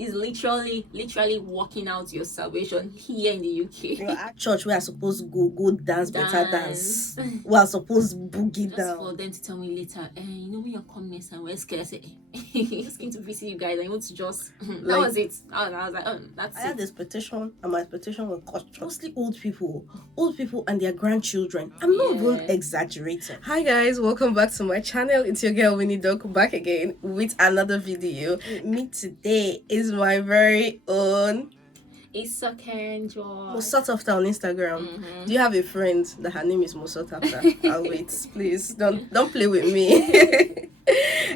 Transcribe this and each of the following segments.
is literally working out your salvation here in the UK. You know, at church we are supposed to go dance better dance. We are supposed to boogie just down. for them to tell me later, you know when you're coming next time, we're scared. I say, just came to visit you guys. I want to just that was it. I was like, oh, that's it. I had expectation, and my expectation was mostly old people and their grandchildren. I'm not even exaggerating. Hi guys, welcome back to my channel. It's your girl Winnie Doc back again with another video. Me today is my very own Musotafta on Instagram. Do you have a friend that her name is Musotafta? I'll wait, please. Don't play with me.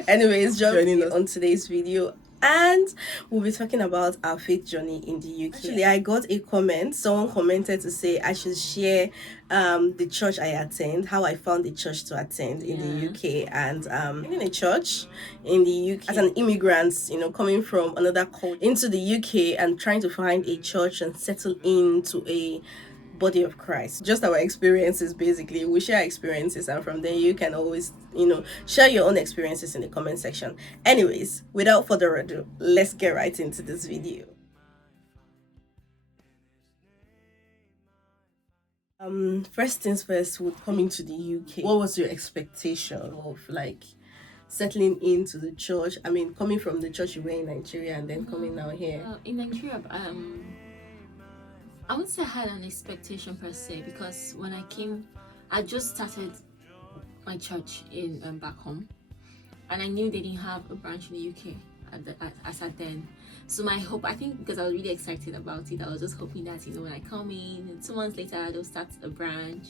Anyways, joining us on today's video. And we'll be talking about our faith journey in the UK. Actually, I got a comment. Someone commented to say I should share the church I attend, how I found the church to attend in the UK, and in a church in the UK as an immigrant, you know, coming from another culture into the UK and trying to find a church and settle into a body of Christ. Just our experiences, basically. We share experiences, and from there you can always, you know, share your own experiences in the comment section. Anyways, without further ado, let's get right into this video. First things first, with coming to the UK, what was your expectation of like settling into the church? I mean, coming from the church you were in Nigeria and then coming now here. In Nigeria, I wouldn't say I had an expectation per se, because when I came, I just started my church in back home, and I knew they didn't have a branch in the UK as at then. So my hope, I think, because I was really excited about it, I was just hoping that, you know, when I come in, and 2 months later, they'll start a branch,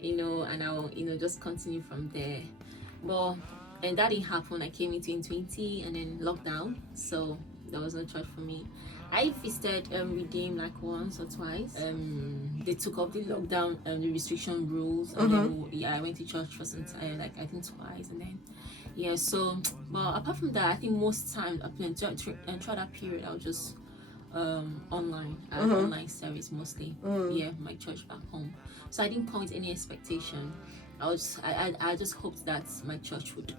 you know, and I'll, you know, just continue from there. Well, and that didn't happen. I came in 2020 and then lockdown, so there was no church for me. I visited Redeem like once or twice. They took off the lockdown the restriction rules, and then I went to church for some time, like I think twice, and then so well, apart from that, I think most times throughout that period I was just online. I had online service mostly. My church back home, so I didn't come with any expectation. I just hoped that my church would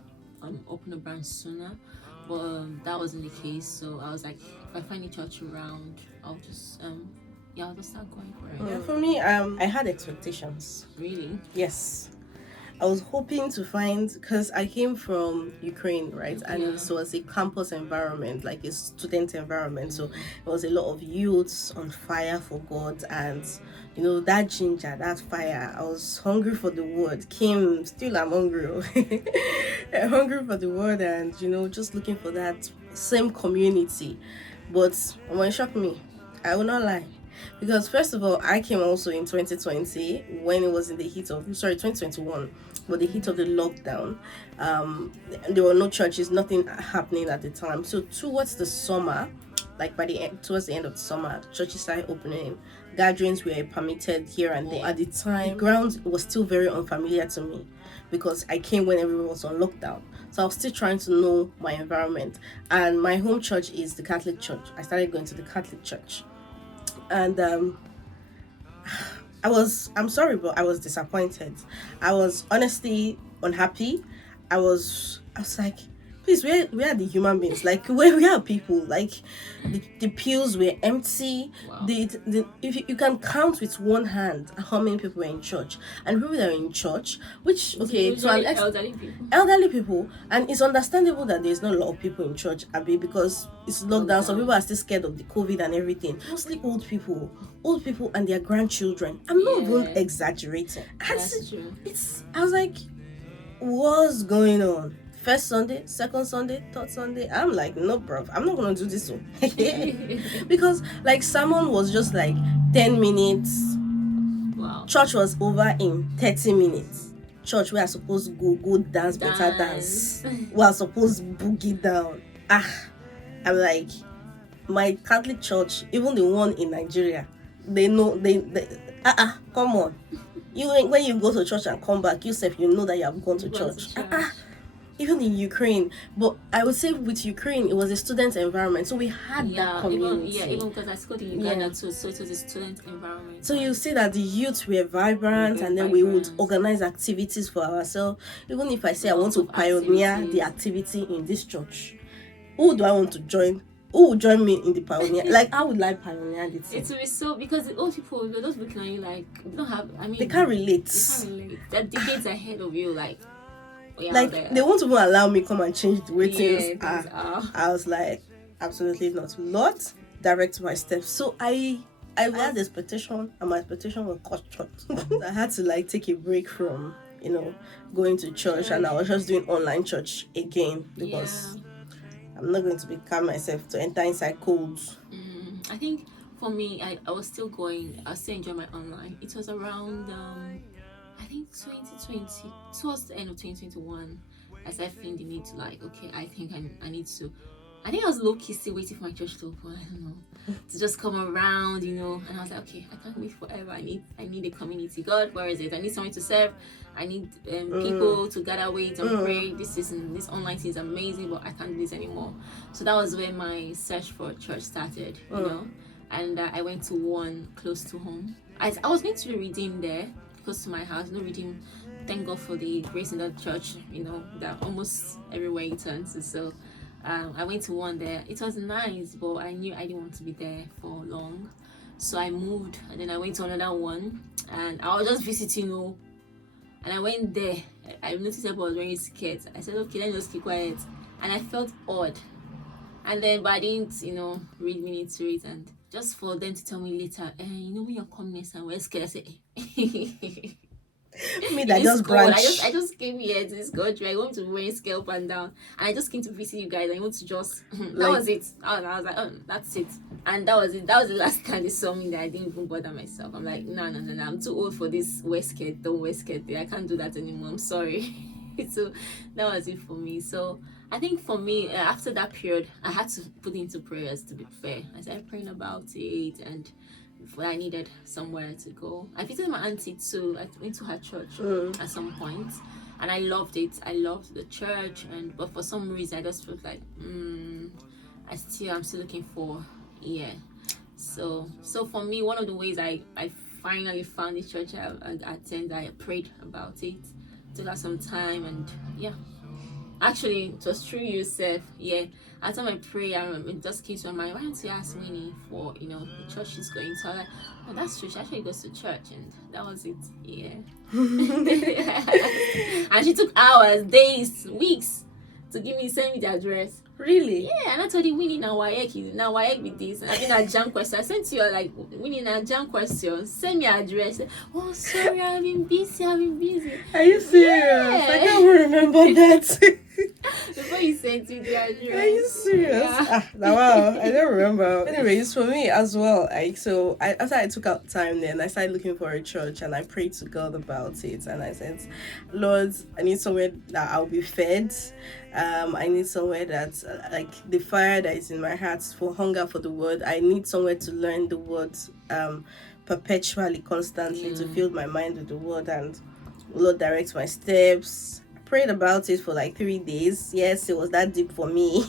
open a branch sooner, but that wasn't the case. So I was like, if I find a church around, I'll just I'll just start going for it. Yeah, for me, I had expectations. Really? Yes. I was hoping to find, because I came from Ukraine, right? And it was a campus environment, like a student environment. So there was a lot of youths on fire for God, and you know, that ginger, that fire. I was hungry for the word. Still I'm hungry. Hungry for the word, and you know, just looking for that same community. But when it shocked me, I will not lie. Because first of all, I came also in 2020 when it was in the heat of 2021, but the heat of the lockdown. There were no churches, nothing happening at the time. So towards the summer, like towards the end of the summer, churches started opening. Gatherings were permitted here and there. At the time, the ground was still very unfamiliar to me because I came when everyone was on lockdown. So I was still trying to know my environment. And my home church is the Catholic Church. I started going to the Catholic Church. And I'm sorry, but I was disappointed. I was honestly unhappy. I was like, please, where are the human beings? Like, where are people? Like, the pews were empty. Wow. If you can count with one hand how many people were in church, and people that are in church, which elderly people, and it's understandable that there's not a lot of people in church, Abby, because it's lockdown, so people are still scared of the COVID and everything. Mostly old people and their grandchildren. I'm not even exaggerating. That's true. I was like, what's going on? First Sunday, second Sunday, third Sunday. I'm like, no, bro, I'm not gonna do this one. Because like sermon was just like 10 minutes. Wow. Church was over in 30 minutes. Church, we are supposed to go dance better dance. We are supposed to boogie down. I'm like, my Catholic church, even the one in Nigeria, they know come on. When you go to church and come back, yourself, you know that you have gone to church. Even in Ukraine, but I would say with Ukraine, it was a student environment, so we had that community. Even because I schooled in Uganda too, so it was a student environment. So you see that the youth were vibrant, and then we would organize activities for ourselves. Even if I say I want to pioneer the activity in this church, who do I want to join who would join me in the pioneer? Like, how would I pioneer the thing? It will be so, because the old people, they're just looking at you like, they don't have, I mean, They can't relate. They can't relate. They're decades ahead of you, like, yeah, Like, they won't even allow me come and change the way things are. things are. I was like, absolutely not. Lord, direct my steps. So I had this petition, and my petition was cut short. I had to like take a break from, going to church, and I was just doing online church again because I'm not going to become myself to enter inside cold. I think for me, I was still going. I was still enjoying my online. It was around I think 2020, towards the end of 2021, I started feeling the need to like, okay, I think I need to. I think I was low-key still waiting for my church to open, I don't know, to just come around, and I was like, okay, I can't wait forever. I need a community. God, where is it? I need someone to serve. I need people to gather with and pray. This online thing is amazing, but I can't do this anymore. So that was where my search for a church started, and I went to one close to home. I was going to be redeemed there, close to my house. Redeemed. Thank God for the grace in that church, that almost everywhere you turn to. So I went to one there. It was nice, but I knew I didn't want to be there for long. So I moved, and then I went to another one, and I was just visiting, and I went there. I noticed everybody was wearing skirts. I said, okay, let me just keep quiet. And I felt odd. And then, but I didn't, read me into it. And just for them to tell me later, when you're coming next time, we're scared. I said, me that just branch. I just came here to this country. I want to wear scale up and down, and I just came to visit you guys. I want to just that was it. I was like, oh, that's it, and that was it. That was the last time they saw me. That I didn't even bother myself. I'm like, no, I'm too old for this wear skirt. Don't wear skirt. I can't do that anymore. I'm sorry. So that was it for me. So I think for me, after that period, I had to put into prayers. To be fair, I started praying about it, and I needed somewhere to go. I visited my auntie too. I went to her church at some point, and I loved it. I loved the church, but for some reason I just felt like I'm still looking for So for me, one of the ways I finally found the church I attend, I prayed about it. Took out some time, and actually, it was through you, Seth. After my prayer, it just came to my mind. Why don't you ask Winnie for, the church she's going to? I was like, oh, that's true. She actually goes to church, and that was it. And she took hours, days, weeks to send me the address. Really? Yeah, and I told you, Winnie, now why with this? And I've been a jam question. I sent you like, Winnie, a jam question. Send me address. Oh, sorry, I've been busy. Are you serious? Yeah. I can't remember that. Before you sent me the address. Are you serious? Yeah. Wow, I don't remember. Anyways, for me as well, after I took out time, then I started looking for a church, and I prayed to God about it, and I said, Lord, I need somewhere that I'll be fed. I need somewhere that like the fire that is in my heart for hunger for the word. I need somewhere to learn the word perpetually, constantly, to fill my mind with the word, and Lord directs my steps. Prayed about it for like 3 days. Yes, it was that deep for me.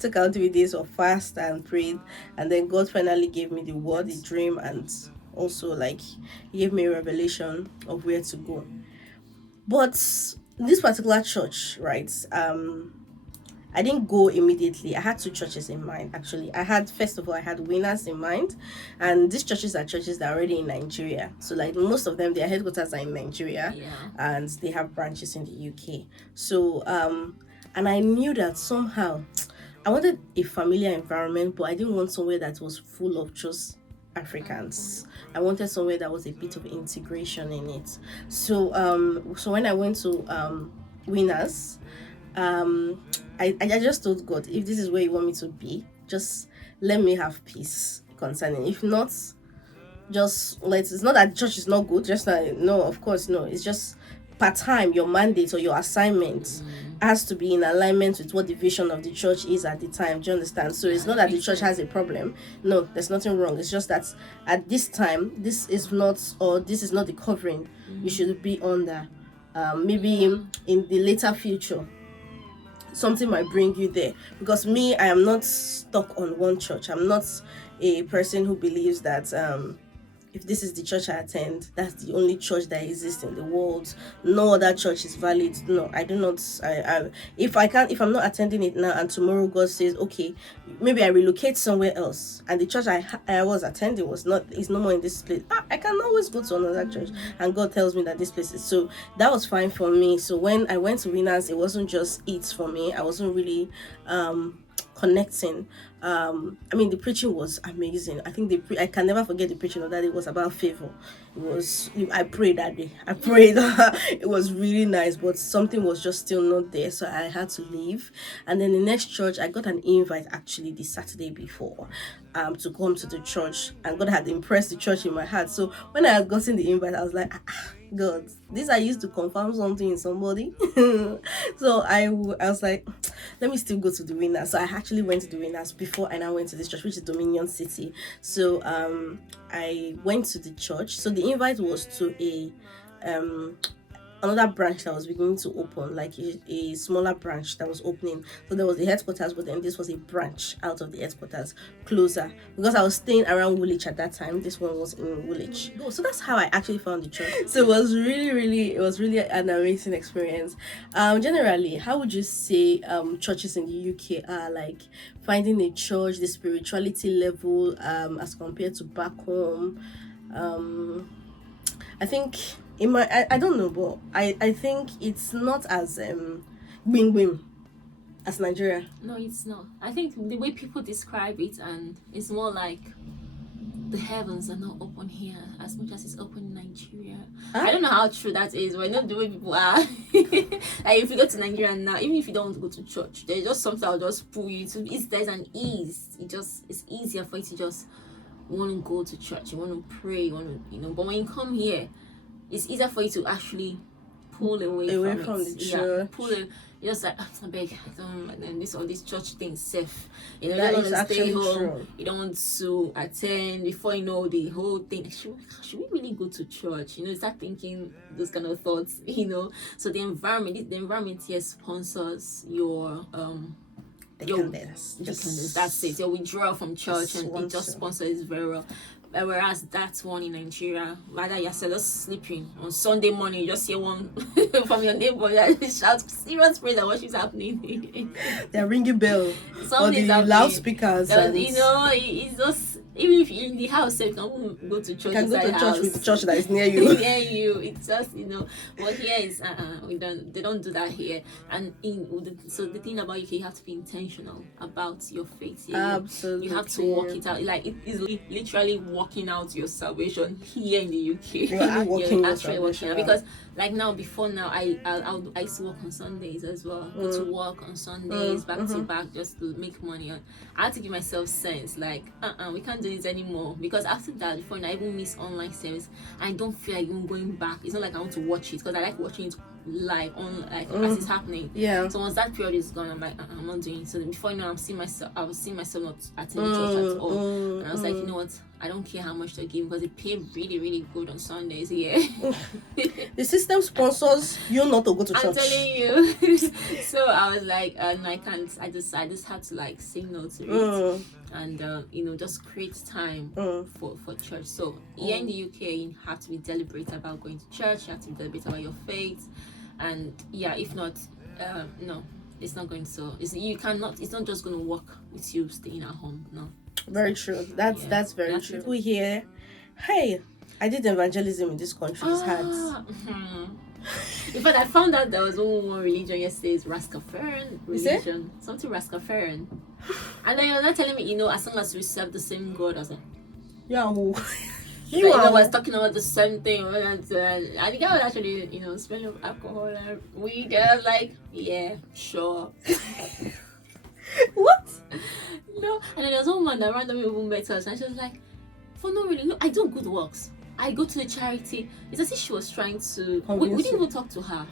Took out 3 days of fast and prayed, and then God finally gave me the word, the dream, and also like he gave me a revelation of where to go. But this particular church, right, I didn't go immediately. I had 2 churches in mind, actually. First of all, I had Winners in mind, and these churches are churches that are already in Nigeria. So like most of them, their headquarters are in Nigeria, and they have branches in the UK. So and I knew that somehow I wanted a familiar environment, but I didn't want somewhere that was full of just Africans. I wanted somewhere that was a bit of integration in it. So when I went to Winners, I just told God, if this is where you want me to be, just let me have peace concerning. If not, it's not that church is not good, no, of course, no. It's just part-time, your mandate or your assignment has to be in alignment with what the vision of the church is at the time. Do you understand? So it's not that the church has a problem. No, there's nothing wrong. It's just that at this time, this is not the covering you should be under. Maybe in the later future, something might bring you there. Because me, I am not stuck on one church. I'm not a person who believes that if this is the church I attend, that's the only church that exists in the world. No other church is valid. No, I do not. If I'm not attending it now, and tomorrow God says, okay, maybe I relocate somewhere else, and the church I was attending is no more in this place. I can always go to another church, and God tells me that this place is. So that was fine for me. So when I went to Winners, it wasn't just it for me. I wasn't really connecting. I mean, the preaching was amazing. I think I can never forget the preaching of that. It was about favor. I prayed that day. I prayed. It was really nice, but something was just still not there, so I had to leave. And then the next church, I got an invite actually the Saturday before, to come to the church, and God had impressed the church in my heart. So when I had gotten the invite, I was like, God, this I used to confirm something in somebody. So I was like, let me still go to the Winners. So I actually went to the Winners before I now went to this church, which is Dominion City. So I went to the church. So the invite was to another branch that was beginning to open, like a smaller branch that was opening. So there was the headquarters, but then this was a branch out of the headquarters, closer, because I was staying around Woolwich at that time. This one was in Woolwich. So that's how I actually found the church. So it was really an amazing experience. Generally, how would you say churches in the UK are, like finding a church, the spirituality level, as compared to back home? I think I don't know, but I think it's not as bing as Nigeria. No, it's not. I think the way people describe it, and it's more like the heavens are not open here as much as it's open in Nigeria. I don't know how true that is, but I know the way people are. Like if you go to Nigeria now, even if you don't want to go to church, there's just something that'll just pull you to. There's an ease. It's easier for you to just want to go to church. You want to pray. You want to, But when you come here, it's easier for you to actually pull away from the church. Pull it. You're just like, I beg, and this church thing safe. You That don't is want to stay actually home. true. You don't want to attend. Before you know the whole thing, should we really go to church? Start thinking those kind of thoughts. So the environment here sponsors your Dependence. That's it. Your withdrawal from church, and it just to. sponsors very well. Whereas that one in Nigeria, rather you're just sleeping on Sunday morning, you just hear one from your neighbor that shouts serious praise and what is happening. They're ringing bell. Something's or the happening. loudspeakers. It's just, even if you're in the house, so you can go to church. You can go to church house. with the church that is near you. Near you. It's just, but here is they don't do that here. And so the thing about UK, you have to be intentional about your faith here. Absolutely. You have to walk it out. Like it is literally walking out your salvation here in the UK. You're actually actually walking out. Because like before now, I used to work on Sundays as well. Go to work on Sundays, back to back, just to make money. And I had to give myself sense, like we can't do this anymore, because after that, before I even miss online service, I don't feel like even going back. It's not like I want to watch it, because I like watching it live on, like as it's happening. Yeah. So once that period is gone, I'm like, I'm not doing it. So before I was seeing myself not attending church at all. And I was like, you know what? I don't care how much they give, because they pay really, really good on Sundays here. The system sponsors you not to go to church. I'm telling you. So I was like, no, I can't. I just had to like say no to it, and just create time for church. So here in the UK, you have to be deliberate about going to church. You have to be deliberate about your faith, and if not, no, it's not going to. You cannot. It's not just going to work with you staying at home. No. Very true. That's very true. We here, hey, I did evangelism in this country. It's hard. In fact, I found out there was one religion yesterday, is Rastafarian religion. Something Rastafarian. And then you're not telling me, as long as we serve the same God. I was like, yeah, you was talking about the same thing. And the guy was actually, smelling alcohol and weed. And I was like, yeah, sure. What? No. And then there was one woman that randomly even met us, and she was like, for no reason, I do good works. I go to the charity. It's as if she was trying to. We didn't even talk to her.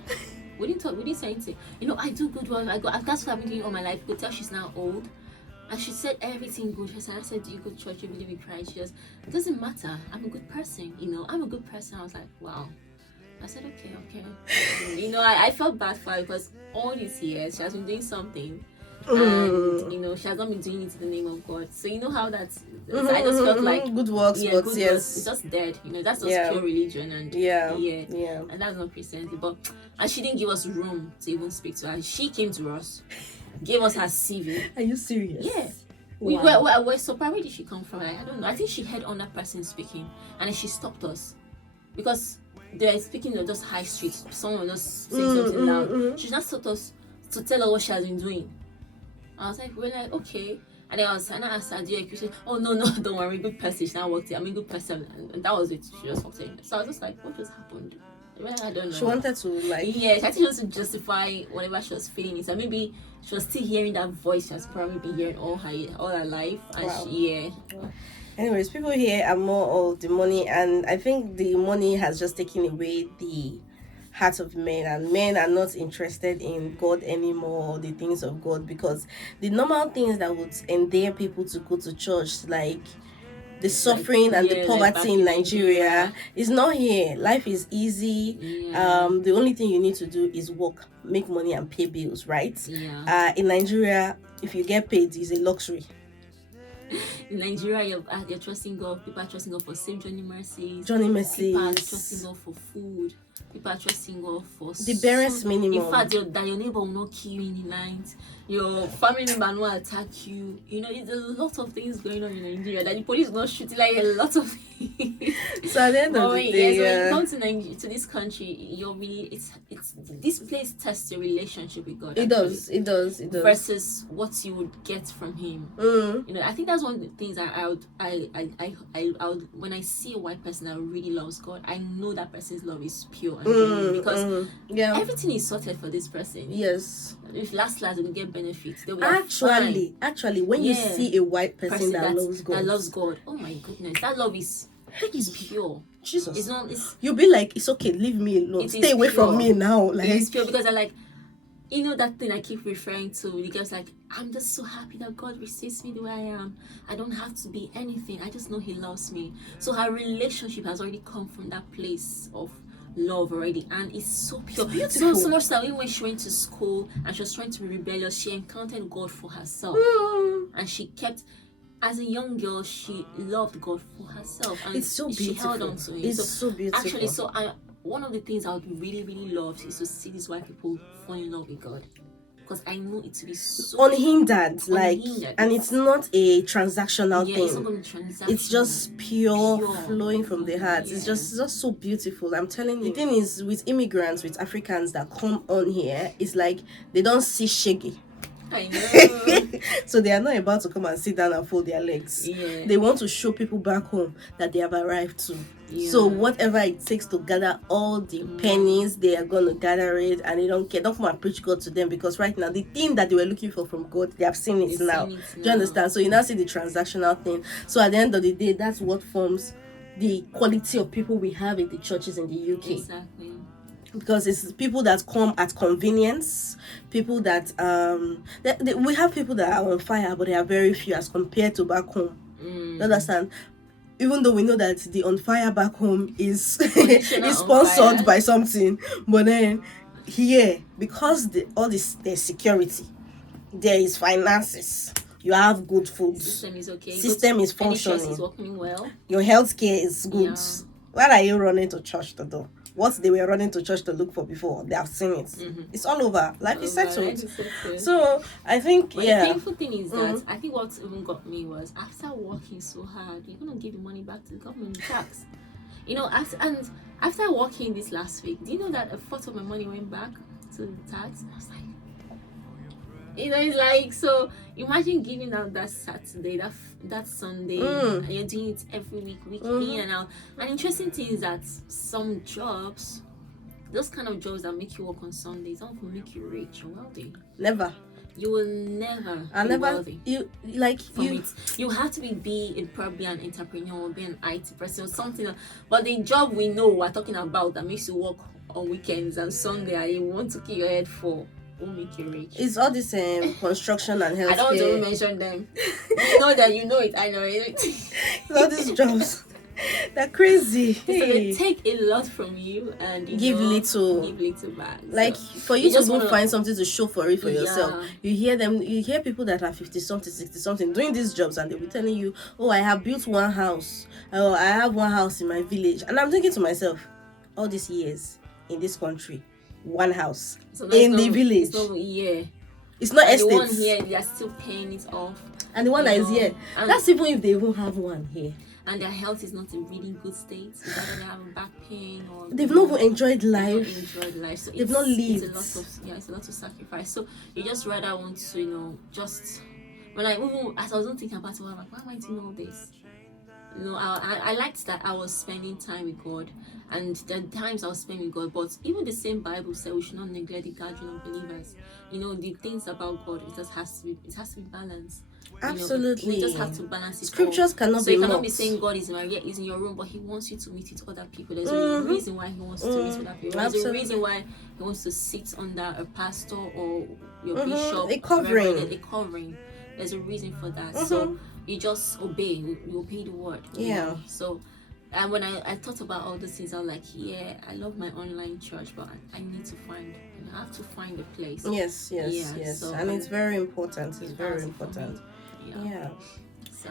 We didn't say anything. I do good work. That's what I've been doing all my life. You could tell she's now old. And she said everything good. I said, do you go to church? You believe in Christ? She goes, it doesn't matter. I'm a good person. I'm a good person. I was like, wow. I said, okay. I felt bad for her, because all these years she has been doing something and she has not been doing it in the name of God. So you know how that's. I just felt like good works, but good yes, works, it's just dead. That's just pure religion, and yeah, and that's not Christianity. But and she didn't give us room to even speak to her. She came to us, gave us her CV. Are you serious? Yeah. Wow. We're so where did she come from? I don't know. I think she heard on that person speaking, and then she stopped us because they're speaking on just high street. Someone just saying something loud. She just stopped us to tell her what she has been doing. I was like, we're like, okay. And then I asked her, do you Christian? Oh no, don't worry, good person. She now walked in. I'm a good person, and that was it. She just walked in. So I was just like, what just happened? I don't know. She wanted to I think she wanted to justify whatever she was feeling. So maybe she was still hearing that voice she has probably been hearing all her life. And wow. Anyways, people here are more of the money, and I think the money has just taken away the hearts of men, and men are not interested in God anymore, or the things of God, because the normal things that would endear people to go to church, like the suffering and the poverty in Nigeria is not here. Life is easy. The only thing you need to do is work, make money, and pay bills, right? In Nigeria, if you get paid, it's a luxury. In Nigeria, you're trusting God. People are trusting God for same Johnny Mercies. People are trusting God for food. People are trusting God for the barest minimum. In fact, that your neighbor will not kill you in the night. Your family member will attack you. It's a lot of things going on in Nigeria that the police will not shooting, like a lot of things. So at the end of the day, so when you come to Nigeria, to this country, you're really it's this place tests your relationship with God. It does. Versus what you would get from Him. I think that's one of the things I would when I see a white person that really loves God, I know that person's love is pure and genuine, because everything is sorted for this person. Yes. If last they will get benefits. They will actually, when you see a white person that loves God, oh my goodness, that love is pure. Jesus, you'll be like, it's okay, leave me alone, stay away from me now. Like, it's pure, because I like, that thing I keep referring to. The girl's like, I'm just so happy that God receives me the way I am. I don't have to be anything. I just know He loves me. So her relationship has already come from that place of love already, and it's so pure. It's so much that even when she went to school and she was trying to be rebellious, she encountered God for herself, and she kept. As a young girl, she loved God for herself, and it's so beautiful. She held on to Him. It's so beautiful. Actually, one of the things I would really, really love is to see these white people fall in love with God, because I know it to be so unhindered, and it's not a transactional thing. It's not going to be transactional. It's just pure flowing from the heart. It's just so beautiful. I'm telling you. The thing is, with immigrants, with Africans that come on here, it's like they don't see shaggy. I know. So they are not about to come and sit down and fold their legs. They want to show people back home that they have arrived too. So whatever it takes to gather all the pennies, they are going to gather it, and they don't care. Don't come and preach God to them, because right now the thing that they were looking for from God, they have seen it now. Do you understand? So you now see the transactional thing. So at the end of the day, that's what forms the quality of people we have in the churches in the UK. Exactly. Because it's people that come at convenience, people that we have people that are on fire, but they are very few as compared to back home. You understand? Even though we know that the on fire back home is sponsored by something, but then here, because there's security, there is finances, you have good food, system is okay, system is functioning, NHS is working well, your healthcare is good. Why are you running to church to do? What they were running to church to look for before, they have seen it. It's all over. Life is settled. So I think the painful thing is that I think what even got me was, after working so hard, you're gonna give the money back to the government in tax. After working this last week, do you know that a fourth of my money went back to the tax? I was like, it's like, so imagine giving out that Saturday, that Sunday, and you're doing it every week in and out. And interesting thing is that some jobs, those kind of jobs that make you work on Sundays, don't make you rich or wealthy. Never. You will never be wealthy. You have to be probably an entrepreneur or be an IT person or something. But the job we know we're talking about that makes you work on weekends and Sunday, and you want to keep your head full, won't make you rich. It's all the same. Construction and healthcare. I don't want to mention them. You know that you know it. I know it. All these jobs They're crazy. So they Hey. take a lot from you and Give little. Give little back. Like So for you to just go wanna- find something to show for it for yourself. Yeah. You hear people that are 50 something, 60 something doing these jobs, and they'll be telling you, oh, I have built one house, oh, I have one house in my village. And I'm thinking to myself, all these years in this country, one house So in the village. It's not and estates. the one here, they are still paying it off. And the one that is here, that's even if they even have one here. And their health is not in really good state. It's either they have back pain or they've not even enjoyed life. So they've not lived. It's a lot of sacrifice. So you just rather want to, just when I as I was thinking about it, I'm like, why am I doing all this? I liked that I was spending time with God, and the times I was spending with God. But even the same Bible said we should not neglect the gathering of believers. The things about God, it has to be balanced. Absolutely. We just have to balance it. Scriptures cannot so be you cannot mocked. be saying God is in your room, but He wants you to meet with other people. There's a reason why He wants you to meet with other people. There's a reason why He wants to sit under a pastor or your bishop. A covering. There's a reason for that. So you just obey. You obey the word. Yeah. So, and when I thought about all those things, I was like, yeah, I love my online church, but I need to I have to find a place. Yes. So, and it's very important. It's very important. Yeah. So.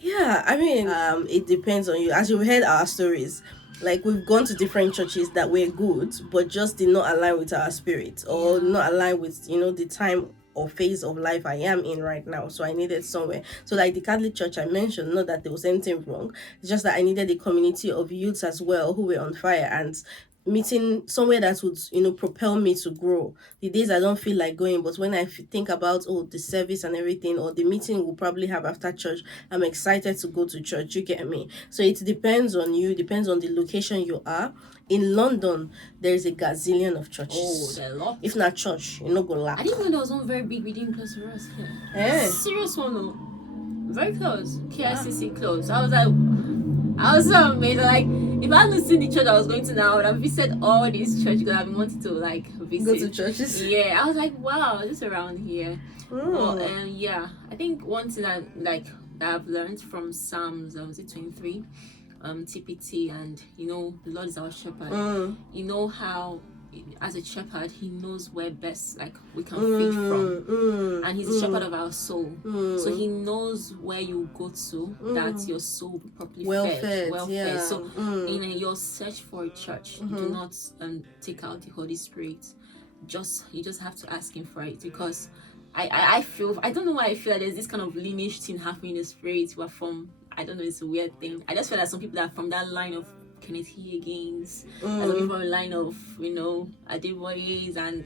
Yeah, I mean, it depends on you. As you've heard our stories, like we've gone to different churches that were good, but just did not align with our spirit or not align with the time or phase of life I am in right now. So I needed somewhere. So like the Catholic Church I mentioned, not that there was anything wrong. It's just that I needed a community of youths as well who were on fire and meeting somewhere that would propel me to grow. The days I don't feel like going, but when I think about the service and everything, or the meeting we'll probably have after church, I'm excited to go to church. You get me? So it depends on you, depends on the location you are. In London, there's a gazillion of churches. There are a lot. If not church, you know, go laugh. I didn't know there was one very big reading close to us here. Serious one though. Very close. KICC close. I was so amazed. Like, if I hadn't seen the church I was going to now, I would have visited all these churches because I've been wanting to visit. Go to churches? Yeah, I was like, wow, just around here. Well, I think one thing that I've learned from Psalms 23, TPT, and the Lord is our shepherd. You know how as a shepherd He knows where best we can feed from, and He's the shepherd of our soul. So He knows where you go to that your soul will be properly fed. So in your search for a church, you do not take out the Holy Spirit. You just have to ask Him for it, because I don't know why I feel that there's this kind of lineage thing happening in the spirit. We're from, I don't know, it's a weird thing. I just feel that some people that are from that line of Kenneth Higgins, some people from the line of Adeboye's, and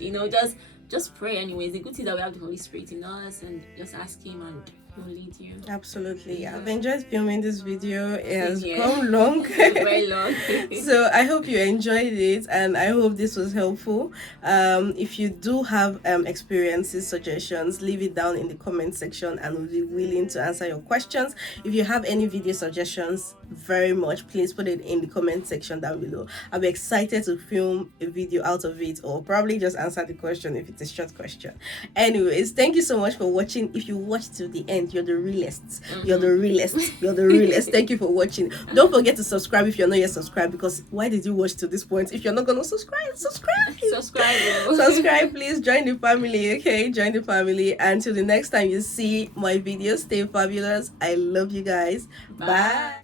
just pray anyways. The good thing is that we have the Holy Spirit in us, and just ask Him and He'll lead you. Absolutely. I've enjoyed filming this video. It has gone long. Very long. So I hope you enjoyed it, and I hope this was helpful. If you do have experiences, suggestions, leave it down in the comment section, and we'll be willing to answer your questions. If you have any video suggestions, very much, please put it in the comment section down below. I'll be excited to film a video out of it, or probably just answer the question if it's a short question. Anyways, thank you so much for watching. If you watched to the end, you're the realest. You're the realest. You're the realest. Thank you for watching. Don't forget to subscribe if you're not yet subscribed, because why did you watch to this point if you're not gonna subscribe? Subscribe, please. Join the family. Okay, join the family. Until the next time you see my videos, stay fabulous. I love you guys. Bye.